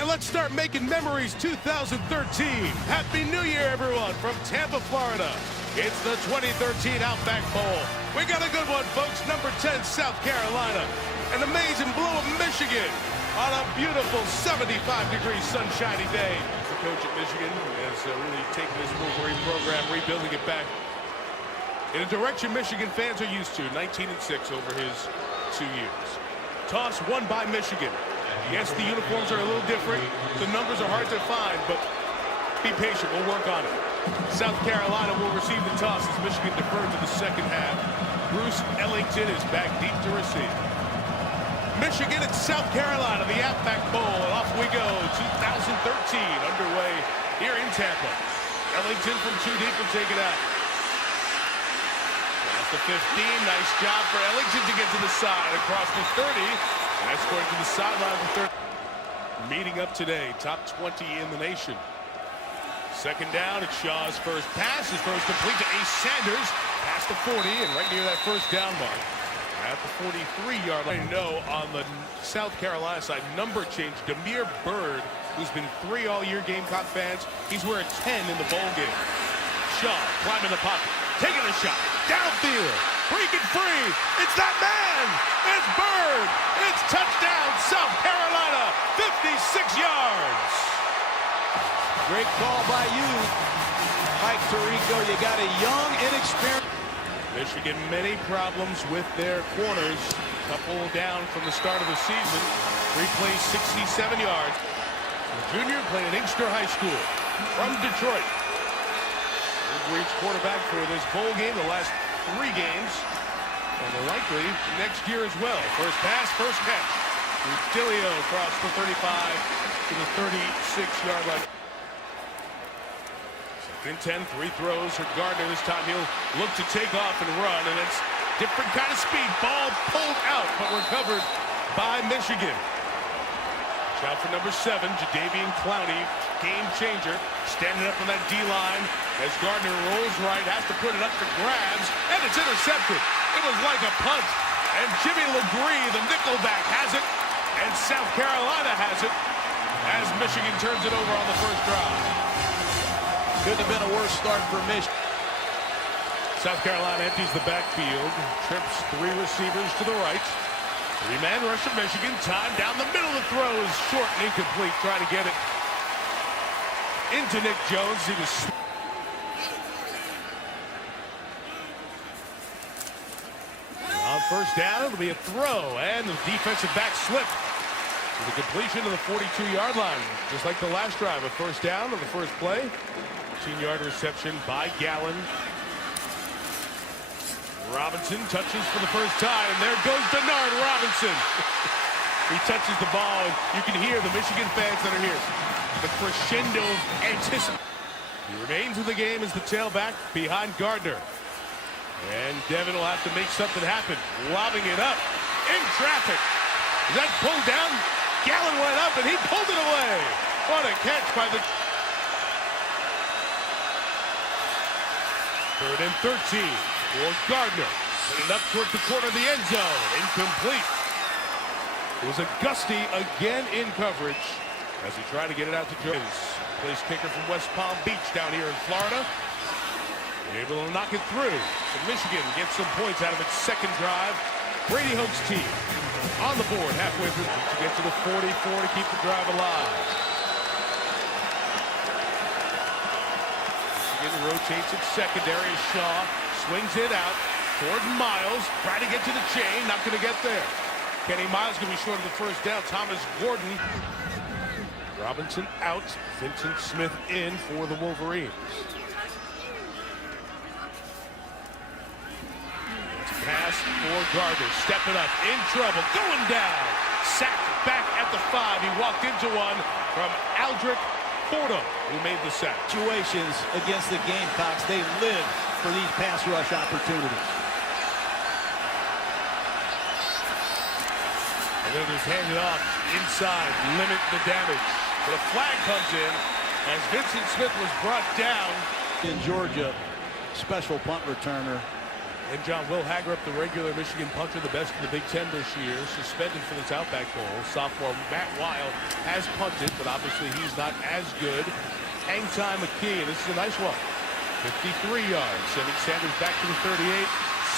And let's start making memories 2013. Happy New Year, everyone, from Tampa, Florida. It's the 2013 Outback Bowl. We got a good one, folks. Number 10, South Carolina. An amazing blue of Michigan on a beautiful 75-degree sunshiny day. The coach at Michigan has really taken this Wolverine program, rebuilding it back in a direction Michigan fans are used to. 19-6 over his 2 years. Toss won by Michigan. Yes, the uniforms are a little different. The numbers are hard to find, but be patient. We'll work on it. South Carolina will receive the toss as Michigan deferred to the second half. Bruce Ellington is back deep to receive. Michigan and South Carolina, the Outback Bowl, and off we go. 2013 underway here in Tampa. Ellington from too deep will take it out. That's the 15. Nice job for Ellington to get to the side across the 30. And that's going to the sideline for 30. Meeting up today, top 20 in the nation. Second down, it's Shaw's first pass. His first complete to Ace Sanders. Past the 40 and right near that first down mark. At the 43-yard line. No, on the South Carolina side, number change. Demir Bird, who's been 3 all-year Gamecock fans. He's wearing 10 in the bowl game. Shaw climbing the pocket, taking a shot. Downfield, breaking free. It's that man. It's Bird. It's touchdown, South Carolina. 56 yards. Great call by you, Mike Tirico. You got a young, inexperienced. Michigan, many problems with their corners. Couple down from the start of the season. 3 plays, 67 yards. The junior played at Inkster High School from Detroit. Wolverines quarterback for this bowl game, the last 3 games, and likely next year as well. First pass, first catch. Rustilio across the 35 to the 36-yard line. In 10, 3 throws for Gardner. This time he'll look to take off and run, and it's different kind of speed. Ball pulled out, but recovered by Michigan. Watch out for number 7, Jadeveon Clowney, game changer, standing up on that D-line as Gardner rolls right, has to put it up for grabs, and it's intercepted. It was like a punt, and Jimmy LeGree, the nickelback, has it, and South Carolina has it as Michigan turns it over on the first drive. Couldn't have been a worse start for Michigan. South Carolina empties the backfield, trips 3 receivers to the right. 3-man rush of Michigan, time down the middle of the throws, short and incomplete, trying to get it into Nick Jones. He was on first down. It'll be a throw, and the defensive back slipped with a completion to the 42-yard line, just like the last drive. A first down on the first play. 15-yard reception by Gallen. Robinson touches for the first time, and there goes Denard Robinson. He touches the ball, and you can hear the Michigan fans that are here. The crescendo of anticipation. He remains in the game as the tailback behind Gardner. And Devin will have to make something happen. Lobbing it up in traffic. Is that pulled down? Gallen went up, and he pulled it away. What a catch by the... 3rd and 13 for Gardner. Put it up toward the corner of the end zone. Incomplete. It was a Gusty again in coverage as he tried to get it out to Jones. Place kicker from West Palm Beach down here in Florida. Able to knock it through. So Michigan gets some points out of its second drive. Brady Hoke's team on the board halfway through to get to the 44 to keep the drive alive. Michigan rotates its secondary. Shaw swings it out toward Miles. Trying to get to the chain. Not going to get there. Kenny Miles going to be short of the first down. Thomas Gordon. Robinson out. Vincent Smith in for the Wolverines. Pass for Gardner, stepping up, in trouble, going down. Sacked back at the 5. He walked into one from Aldrich Fordham, who made the sack. Situations against the Gamecocks, they live for these pass rush opportunities. And then just hand it off inside, limit the damage. But a flag comes in as Vincent Smith was brought down. In Georgia, special punt returner. And John, Will Haggard, the regular Michigan punter, the best in the Big Ten this year, suspended for this Outback Bowl. Sophomore Matt Wild has punted, but obviously he's not as good. Hang time a key, and this is a nice one. 53 yards, sending Sanders back to the 38.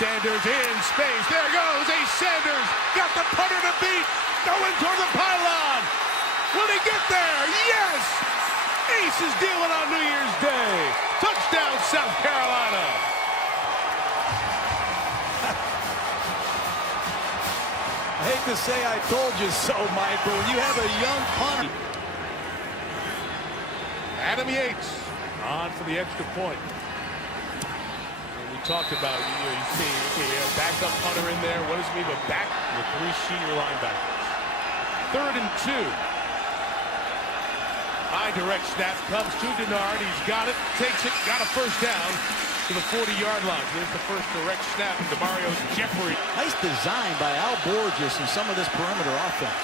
Sanders in space. There goes Ace Sanders. Got the punter to beat. Going toward the pylon. Will he get there? Yes! Ace is dealing on New Year's Day. Touchdown, South Carolina. I hate to say I told you so, Mike, but when you have a young punter. Adam Yates on for the extra point. We talked about, you see, a backup punter in there. What does it mean to back with 3 senior linebackers? 3rd and 2. High direct snap comes to Denard. He's got it, takes it, got a first down to the 40-yard line. Here's the first direct snap to Mario Jeffrey. Nice design by Al Borges and some of this perimeter offense.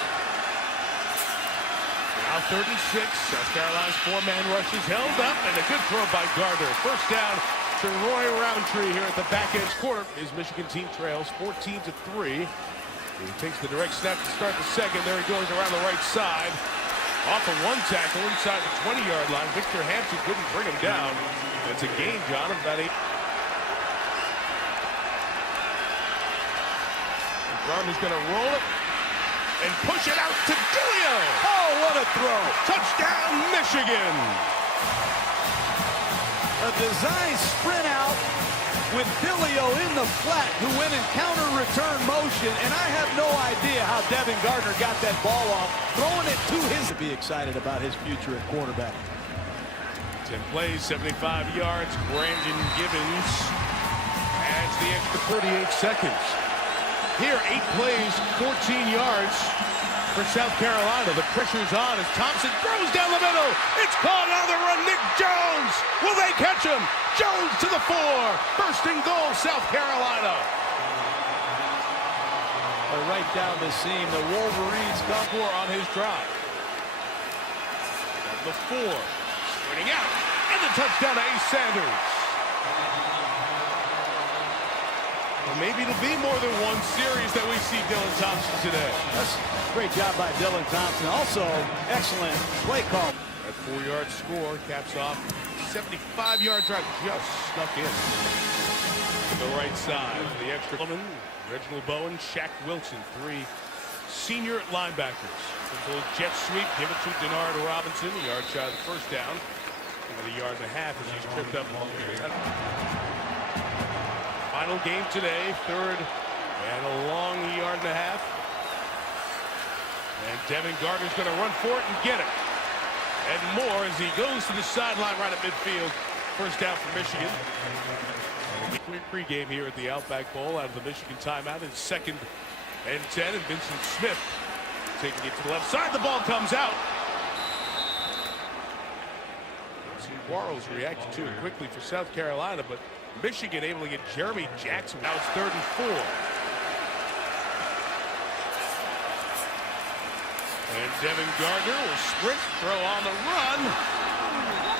Now 3rd and 6. South Carolina's 4-man rush is held up, and a good throw by Gardner. First down to Roy Roundtree here at the back edge quarter. His Michigan team trails 14-3. He takes the direct snap to start the second. There he goes around the right side. Off of 1 tackle inside the 20-yard line. Victor Hampton couldn't bring him down. It's a gain, John, of about 8. Gardner's going to roll it and push it out to Gilio. Oh, what a throw. Touchdown, Michigan. A design sprint out with Gilio in the flat, who went in counter return motion, and I have no idea how Devin Gardner got that ball off, throwing it to his. To be excited about his future at quarterback. 10 plays, 75 yards. Brandon Gibbons adds the extra 48 seconds. Here, 8 plays, 14 yards for South Carolina. The pressure's on as Thompson throws down the middle. It's caught on the run. Nick Jones. Will they catch him? Jones to the 4. First and goal, South Carolina. Right down the seam. The Wolverines come for on his drive. The 4. Sprinting out. And the touchdown to Ace Sanders. Well, maybe it'll be more than one series that we see Dylan Thompson today. That's a great job by Dylan Thompson. Also, excellent play call. That 4-yard score caps off 75-yard drive. Just snuck in. To the right side for the extra. Reginald Bowen, Shaq Wilson, 3 senior linebackers. A little jet sweep, give it to Denard Robinson, a yard shy of the first down. About a yard and a half as he's tripped up. Final game today, 3rd and a long yard and a half. And Devin Gardner's going to run for it and get it. And more as he goes to the sideline right at midfield. First down for Michigan. Clear pregame here at the Outback Bowl out of the Michigan timeout. It's 2nd and 10, and Vincent Smith taking it to the left side. The ball comes out. See Quarles reacted to it quickly for South Carolina, but Michigan able to get Jeremy Jackson. Now it's 3rd and 4. And Devin Gardner will sprint, throw on the run,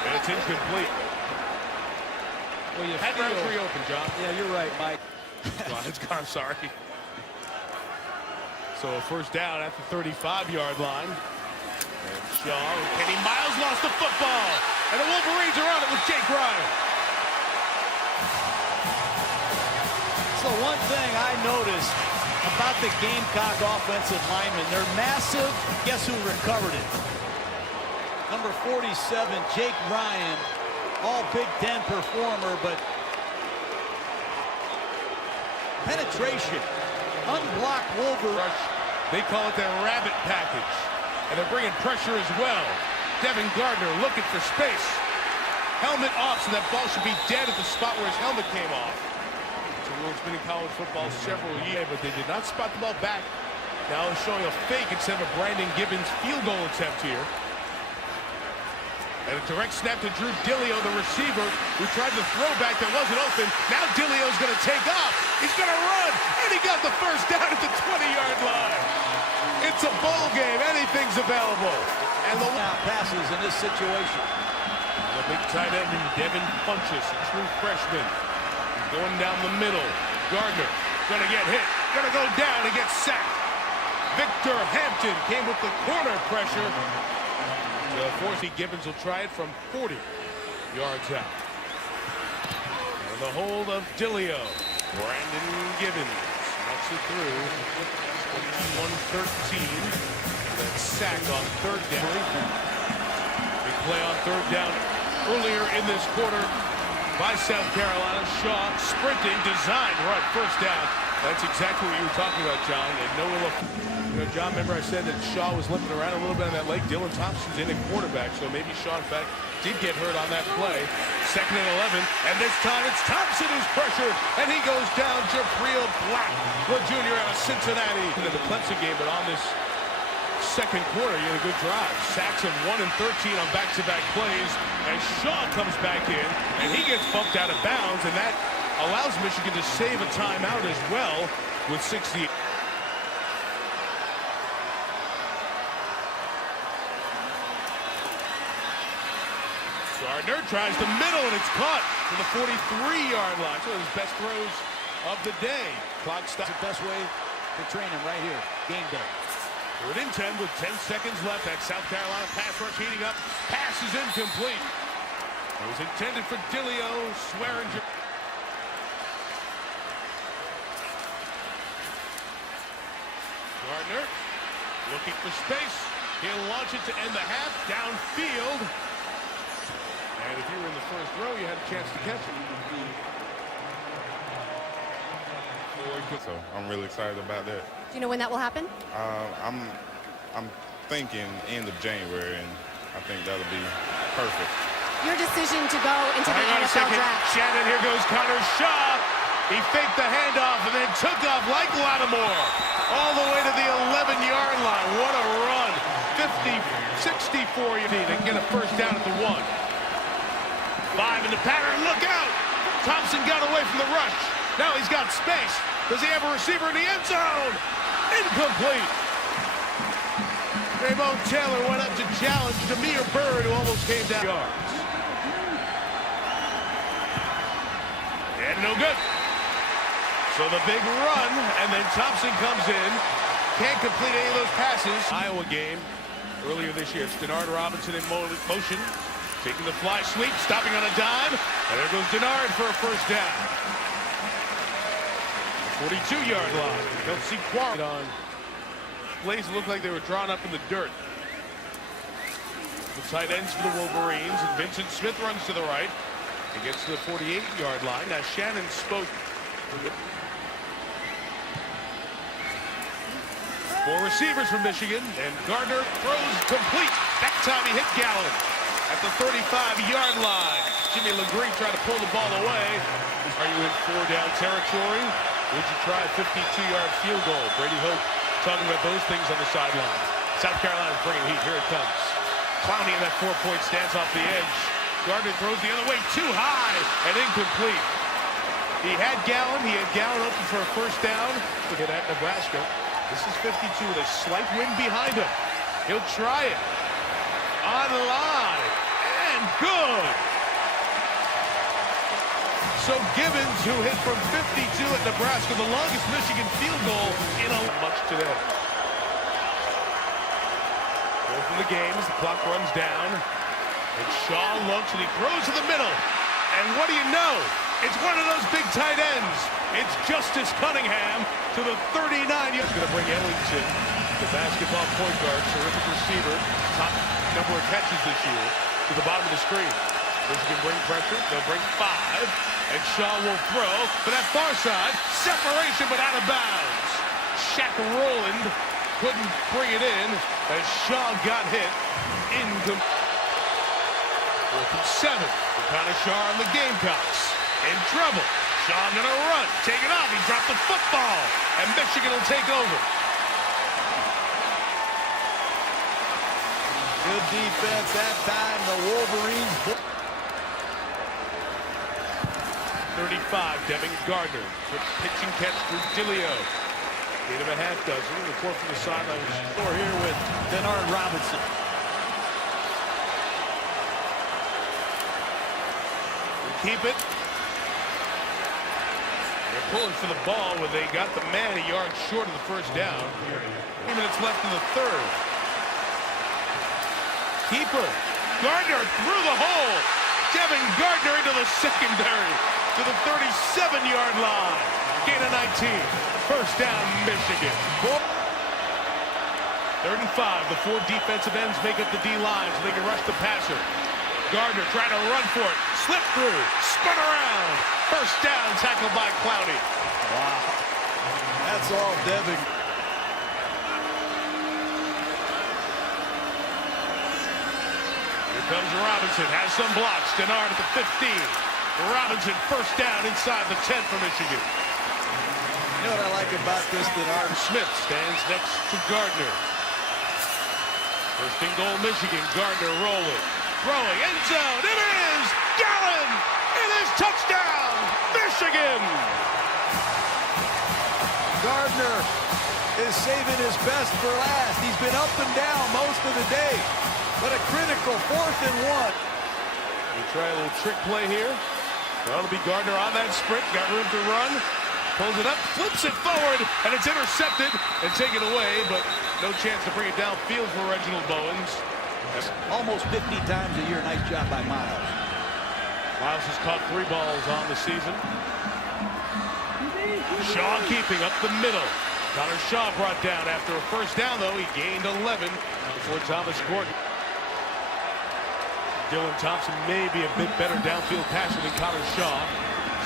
and it's incomplete. Well, you had to reopen, John. Yeah, you're right, Mike. It's gone, sorry. So a first down at the 35-yard line. And Shaw, Kenny Miles lost the football. And the Wolverines are on it with Jake Ryan. So one thing I noticed about the Gamecock offensive linemen, they're massive. Guess who recovered it? Number 47, Jake Ryan. All Big Ten performer, but penetration, unblocked Wolverine. They call it their rabbit package, and they're bringing pressure as well. Devin Gardner looking for space. Helmet off, so that ball should be dead at the spot where his helmet came off. It's a rule that's been in college football several years, but they did not spot the ball back. Now it's showing a fake instead of a Brandon Gibbons field goal attempt here. And a direct snap to Drew Dillio, the receiver, who tried the throwback that wasn't open. Now Dillio's going to take off. He's going to run, and he got the first down at the 20-yard line. It's a bowl game. Anything's available. And the passes in this situation. The big tight end, Devin Funchess, a true freshman. Going down the middle. Gardner gonna get hit, gonna go down and get sacked. Victor Hampton came with the corner pressure. Forsey Gibbons will try it from 40 yards out. And the hold of Dillio. Brandon Gibbons knocks it through. 21-13. That sack on third down. Big play on third down earlier in this quarter by South Carolina. Shaw sprinting, designed run, first down. That's exactly what you were talking about, John. And no real. You know, John, remember I said that Shaw was limping around a little bit on that leg. Dylan Thompson's in at quarterback, so maybe Shaw, in fact, did get hurt on that play. Second and 11, and this time it's Thompson who's pressured, and he goes down. Jabril Black, the junior out of Cincinnati. In the Clemson game, but on this second quarter, you had a good drive. Sacks of 1 and 13 on back-to-back plays, and Shaw comes back in, and he gets bumped out of bounds, and that allows Michigan to save a timeout as well with 60. Gardner tries the middle, and it's caught to the 43-yard line. So his best throws of the day. Clock stops. The best way to train him right here. Game day. 3rd and 10 with 10 seconds left. That South Carolina pass rush heating up. Pass is incomplete. It was intended for Dillio. Swearinger. Gardner looking for space. He'll launch it to end the half. Downfield. And if you were in the first row, you had a chance to catch it. So I'm really excited about that. Do you know when that will happen? I'm thinking end of January, and I think that'll be perfect. Your decision to go into the NFL draft. Shannon, here goes Connor Shaw. He faked the handoff and then took off like Lattimore. All the way to the 11-yard line. What a run. 50-64. They can get a first down at the 1. 5 in the pattern. Look out. Thompson got away from the rush. Now he's got space. Does he have a receiver in the end zone? Incomplete. Raymond Taylor went up to challenge Demir Bird, who almost came down. Yards. And no good. So the big run, and then Thompson comes in. Can't complete any of those passes. Iowa game earlier this year. It's Denard Robinson in motion. Taking the fly sweep, stopping on a dime. And there goes Denard for a first down. 42-yard line. Don't see Quarry on plays that look like they were drawn up in the dirt. The tight ends for the Wolverines, and Vincent Smith runs to the right. He gets to the 48-yard line. Now Shannon spoke. 4 receivers from Michigan, and Gardner throws complete. That time he hit Gallen at the 35-yard line. Jimmy LeGree tried to pull the ball away. Are you in 4-down territory? Would you try a 52-yard field goal? Brady Hoke talking about those things on the sideline. South Carolina's bringing heat. Here it comes. Clowney in that 4-point stance off the edge. Gardner throws the other way, too high and incomplete. He had Gallen open for a first down. Look at that, Nebraska. This is 52 with a slight wind behind him. He'll try it. On the line. And good. So Gibbons, who hit from 52 at Nebraska, the longest Michigan field goal in a much today. Goal from the game as the clock runs down. And Shaw looks and he throws to the middle. And what do you know? It's one of those big tight ends. It's Justice Cunningham to the 39. He's going to bring Ellington, the basketball point guard, terrific receiver, top number of catches this year, to the bottom of the screen. Michigan bring pressure. They'll bring 5. And Shaw will throw for that far side. Separation, but out of bounds. Shaq Rowland couldn't bring it in as Shaw got hit. Incomplete. 4th and 7. Connor Shaw on the Gamecocks. In trouble. Shaw gonna run. Take it off. He dropped the football. And Michigan will take over. Good defense that time. The Wolverines. 35, Devin Gardner. Quick pitch and catch through Dillio. 8 of a half dozen. Report from the sideline. Score here with Denard Robinson. We keep it. They're pulling for the ball when they got the man a yard short of the first down. 3 minutes left in the third. Keeper. Gardner through the hole. Devin Gardner into the secondary to the 37-yard line. Gain of 19. First down, Michigan. 3rd and 5. The 4 defensive ends make up the D-line so they can rush the passer. Gardner trying to run for it. Slip through. Spun around. First down, tackled by Clowney. Wow. That's all Devin. Here comes Robinson. Has some blocks. Denard at the 15. Robinson first down inside the 10 for Michigan. You know what I like about this, Denard? Smith stands next to Gardner. First and goal, Michigan. Gardner rolling. Throwing. End zone. It is Gallen. It is touchdown. Michigan. Gardner is saving his best for last. He's been up and down most of the day. But a critical 4th and 1. We try a little trick play here. That'll be Gardner on that sprint. Got room to run. Pulls it up, flips it forward, and it's intercepted and taken away, but no chance to bring it downfield for Reginald Bowens. Almost 50 times a year. Nice job by Miles. Miles has caught 3 balls on the season. Shaw keeping up the middle. Connor Shaw brought down after a first down, though. He gained 11 before Thomas Gordon. Dylan Thompson may be a bit better downfield passer than Connor Shaw.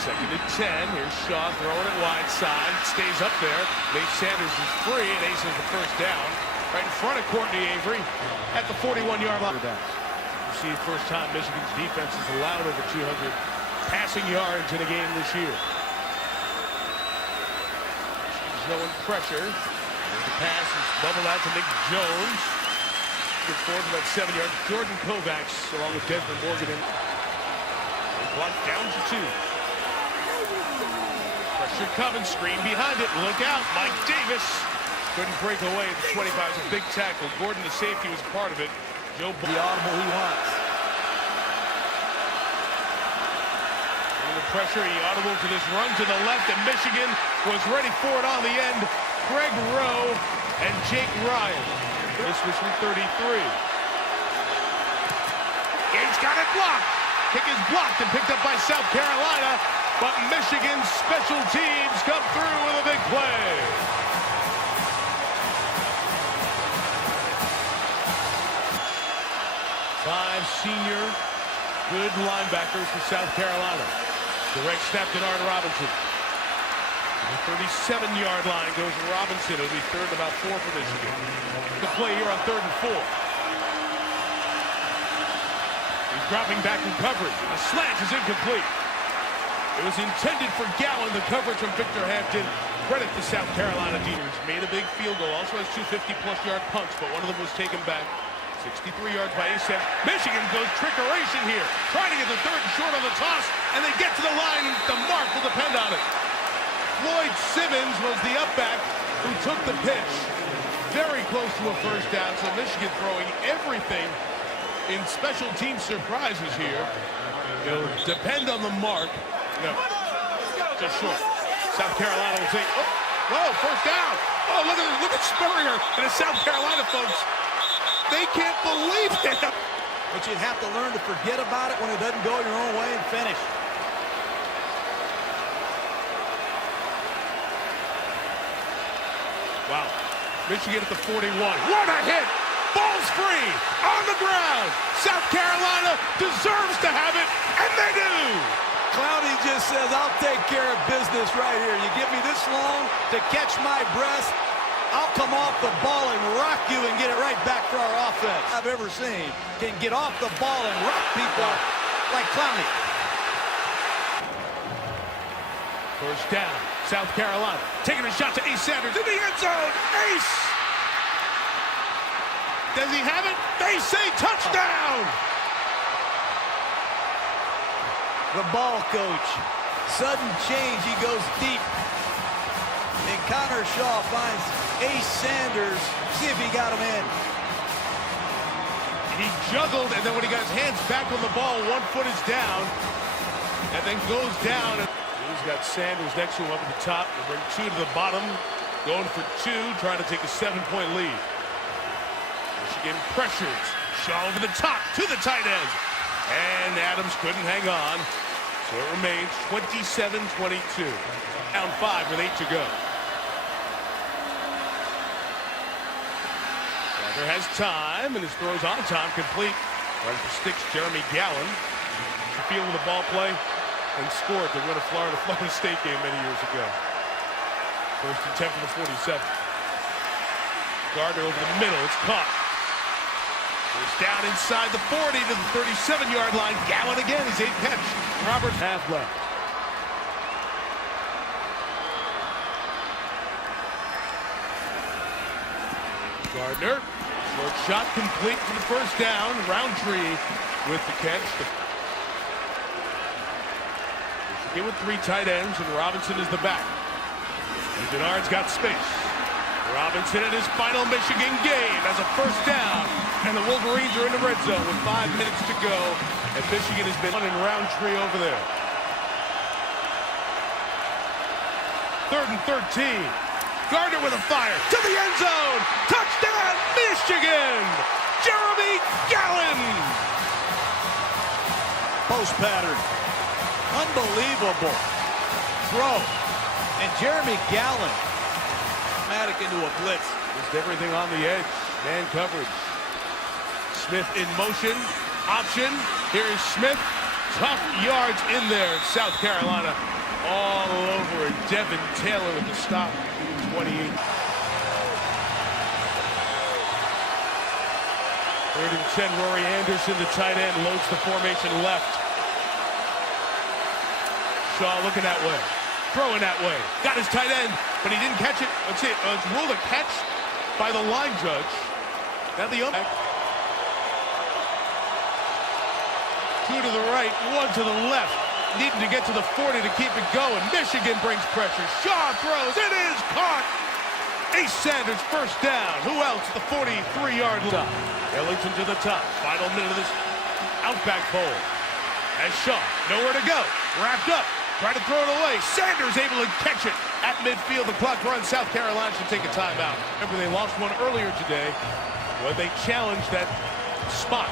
2nd and 10. Here's Shaw throwing it wide side. Stays up there. Nate Sanders is free and aces the first down. Right in front of Courtney Avery at the 41-yard line. You see, first time Michigan's defense has allowed over 200 passing yards in a game this year. Showing pressure. There's the pass is bubbled out to Nick Jones. Good forward about 7 yards. Jordan Kovacs along with Desmond Morgan. Blocked down to 2. Pressure coming, screen behind it. Look out, Mike Davis couldn't break away at the 25. It's a big tackle. Gordon, the safety, was part of it. Joe, the audible he wants. Under pressure, he audible to this run to the left, and Michigan was ready for it on the end. Craig Rowe and Jake Ryan. This was from 33. Gates got it blocked. Kick is blocked and picked up by South Carolina, but Michigan's special teams come through with a big play. Five senior good linebackers for South Carolina. Direct snap to Denard Robinson. The 37-yard line goes Robinson. It'll be 3rd and about 4 for Michigan. The play here on 3rd and 4. He's dropping back in coverage. The slant is incomplete. It was intended for Gallen. The coverage from Victor Hampton. Credit to South Carolina defenders. Made a big field goal. Also has 2 50-plus-yard punts, but one of them was taken back. 63 yards by Asap. Michigan goes trickeration here. Trying to get the 3rd and short on the toss, and they get to the line. The mark will depend on it. Floyd Simmons was the upback who took the pitch. Very close to a first down, so Michigan throwing everything in special team surprises here. It'll depend on the mark. No, just short. South Carolina will take, whoa, first down. Oh, look at Spurrier and the South Carolina folks. They can't believe it. But you'd have to learn to forget about it when it doesn't go your own way and finish. Wow. Michigan at the 41. What a hit! Ball's free on the ground. South Carolina deserves to have it, and they do. Clowney just says, I'll take care of business right here. You give me this long to catch my breath, I'll come off the ball and rock you and get it right back for our offense. I've ever seen can get off the ball and rock people like Clowney. First down, South Carolina. Taking a shot to Ace Sanders in the end zone. Ace! Does he have it? They say touchdown! The ball coach. Sudden change, he goes deep. And Connor Shaw finds Ace Sanders. See if he got him in. He juggled, and then when he got his hands back on the ball, 1 foot is down. And then goes down. He's got Sanders next to him up at the top. We'll bring two to the bottom. Going for two, trying to take a 7-point lead. Michigan pressures. Shaw over the top to the tight end. And Adams couldn't hang on. So it remains 27-22. Down 5 with 8 to go. Gardner has time, and his throw's on time, complete. Right for sticks, Jeremy Gallen. The field with the ball play and scored to win a Florida State game many years ago. First and 10 from the 47. Gardner over the middle. It's caught. It's down inside the 40 to the 37-yard line. Gallen again. He's 8 catch. Robert half left. Gardner. Short shot complete for the first down. Roundtree with the catch. Michigan with 3 tight ends, and Robinson is the back. And Denard's got space. Robinson in his final Michigan game has a first down. And the Wolverines are in the red zone with 5 minutes to go. And Michigan has been in Roundtree over there. 3rd and 13. Gardner with a fire to the end zone. Touchdown, Michigan! Jeremy Gallen! Post pattern. Unbelievable throw. And Jeremy Gallen, automatic into a blitz. Just everything on the edge. Man coverage. Smith in motion. Option. Here is Smith. Tough yards in there. South Carolina all over it. Devin Taylor with the stop. 28. 3rd and 10. Rory Anderson, the tight end, loads the formation left. Shaw looking that way. Throwing that way. Got his tight end, but he didn't catch it. Let's see. It's ruled a catch by the line judge. Now the umpire. 2 to the right, 1 to the left. Needing to get to the 40 to keep it going. Michigan brings pressure. Shaw throws. It is caught. Ace Sanders first down. Who else at the 43-yard line? Ellington to the top. Final minute of this outback bowl. As Shaw, nowhere to go. Wrapped up. Trying to throw it away. Sanders able to catch it at midfield. The clock runs. South Carolina should take a timeout. Remember, they lost one earlier today when they challenged that spot.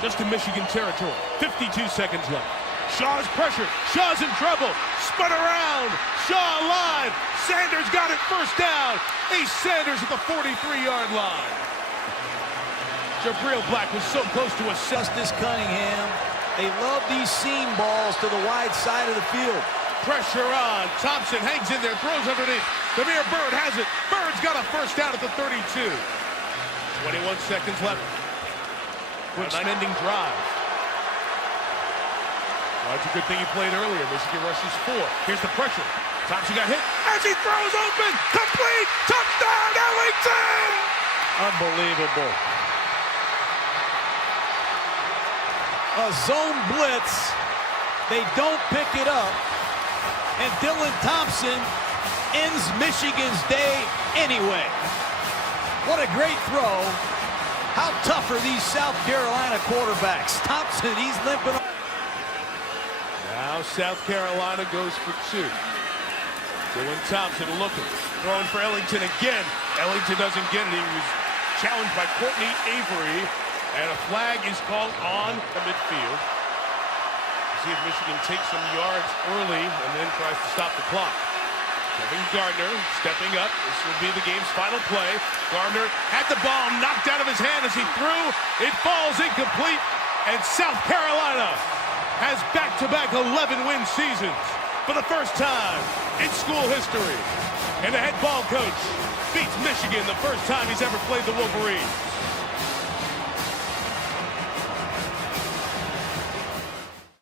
Just in Michigan territory. 52 seconds left. Shaw's pressure. Shaw's in trouble. Spun around. Shaw alive. Sanders got it. First down. Ace Sanders at the 43-yard line. Jabril Black was so close to a Justice Cunningham. They love these seam balls to the wide side of the field. Pressure on. Thompson hangs in there. Throws underneath. Demir Bird has it. Bird's got a first down at the 32. 21 seconds left. Nine-ending drive. Well, it's a good thing he played earlier. Michigan rushes 4. Here's the pressure. Thompson got hit as he throws open. Complete. Touchdown, Ellington! Unbelievable. A zone blitz. They don't pick it up. And Dylan Thompson ends Michigan's day anyway. What a great throw. How tough are these South Carolina quarterbacks? Thompson, he's limping. Now South Carolina goes for 2. Dylan Thompson looking. Throwing for Ellington again. Ellington doesn't get it. He was challenged by Courtney Avery. And a flag is called on the midfield. See if Michigan takes some yards early and then tries to stop the clock. Kevin Gardner stepping up. This will be the game's final play. Gardner had the ball knocked out of his hand as he threw. It falls incomplete. And South Carolina has back-to-back 11-win seasons for the first time in school history. And the head ball coach beats Michigan the first time he's ever played the Wolverines.